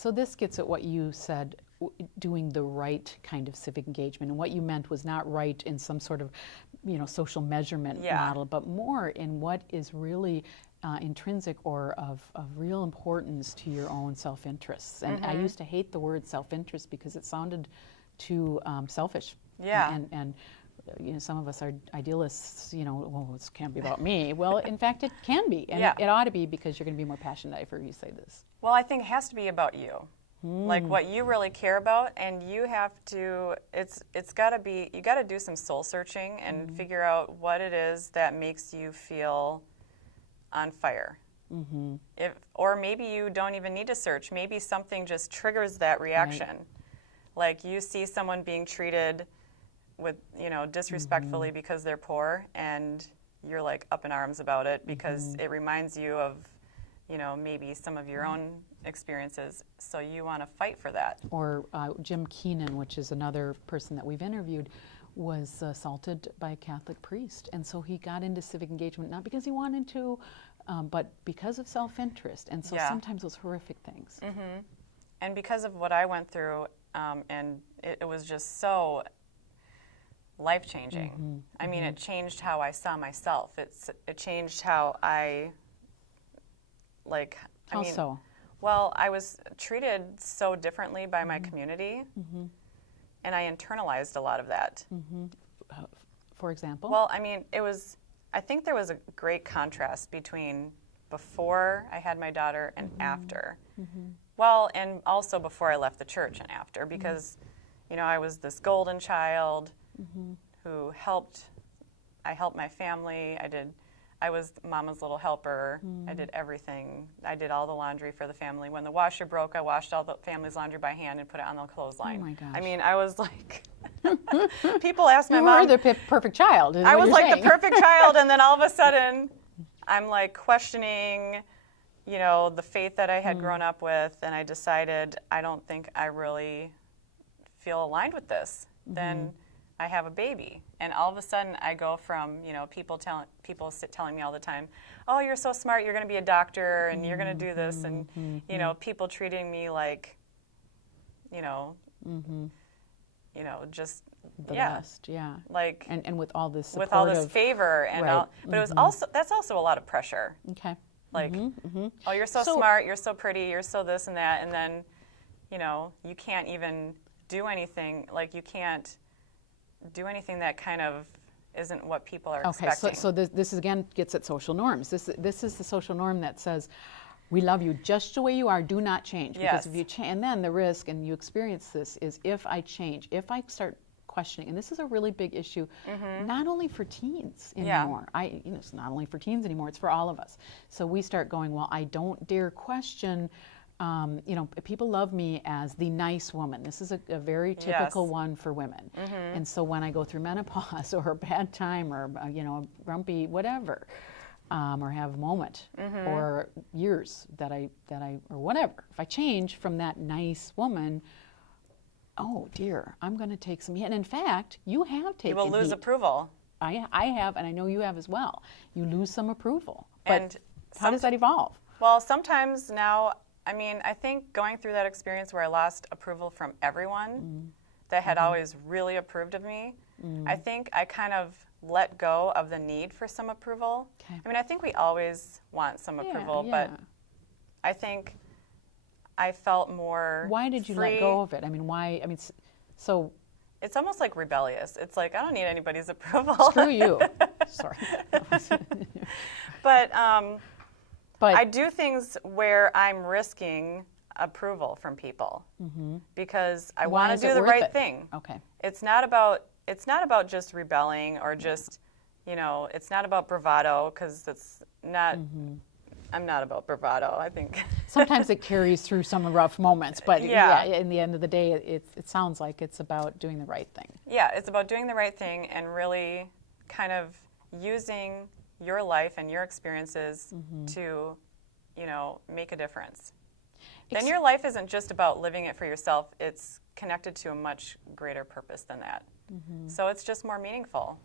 So this gets at what you said, doing the right kind of civic engagement. And what you meant was not right in some sort of, social measurement model, but more in what is really intrinsic or of real importance to your own self-interests. And I used to hate the word self-interest because it sounded too selfish. Yeah. And some of us are idealists, well, this can't be about me. Well, in fact, it can be. And it ought to be, because you're going to be more passionate. I've heard you say this. Well, I think it has to be about you. Like what you really care about, and you have to, it's got to be, you got to do some soul searching and figure out what it is that makes you feel on fire. Or maybe you don't even need to search. Maybe something just triggers that reaction. Right. Like you see someone being treated with, disrespectfully because they're poor, and you're like up in arms about it because it reminds you of, maybe some of your own experiences, so you want to fight for that. Or Jim Keenan, which is another person that we've interviewed, was assaulted by a Catholic priest, and so he got into civic engagement, not because he wanted to, but because of self-interest, and so sometimes those horrific things. And because of what I went through, and it was just so life-changing. I mean, it changed how I saw myself. It changed how I, How so? Well, I was treated so differently by my community, and I internalized a lot of that. For example? Well, I mean, I think there was a great contrast between before I had my daughter and after. Well, and also before I left the church and after, because, I was this golden child who I helped my family. I was mama's little helper. I did everything. I did all the laundry for the family. When the washer broke, I washed all the family's laundry by hand and put it on the clothesline. Oh my gosh. I mean, I was like, people ask my mom. You were the perfect child, is I what was you're like saying. the perfect child, and then all of a sudden, I'm like questioning, the faith that I had grown up with, and I decided I don't think I really feel aligned with this. Then I have a baby, and all of a sudden I go from people telling me all the time, oh, you're so smart, you're going to be a doctor, and you're going to do this, and people treating me like, just the best, like and with all this with all this favor and right. but it was that's also a lot of pressure. Okay. Like, oh, you're so smart, you're so pretty, you're so this and that, and then you can't even do anything. Like you can't do anything that kind of isn't what people are expecting. So this again gets at social norms. This is the social norm that says, we love you just the way you are, do not change. Because if you change, and then the risk, and you experience this, is if I change, if I start questioning, and this is a really big issue, not only for teens anymore. It's not only for teens anymore, it's for all of us. So we start going, well, I don't dare question, people love me as the nice woman. This is a very typical one for women. And so when I go through menopause or a bad time or, a grumpy whatever, or have a moment or years that I or whatever, if I change from that nice woman, oh dear, I'm going to take some heat. And in fact, you have taken You will lose heat. approval. I have, and I know you have as well. You lose some approval. And but how does that evolve? Well, sometimes now, I think going through that experience where I lost approval from everyone that had always really approved of me, I think I kind of let go of the need for some approval. Okay. I think we always want some approval, but I think I felt more Why did you free. let go of it? Why? So it's almost like rebellious. It's like, I don't need anybody's approval. Screw you. Sorry. But I do things where I'm risking approval from people because I want to do the right thing. Okay. It's not about just rebelling or just, it's not about bravado, because it's not. I'm not about bravado, I think. Sometimes it carries through some rough moments, but in the end of the day, it sounds like it's about doing the right thing. Yeah, it's about doing the right thing and really kind of using your life and your experiences to, make a difference. Then your life isn't just about living it for yourself. It's connected to a much greater purpose than that. So it's just more meaningful.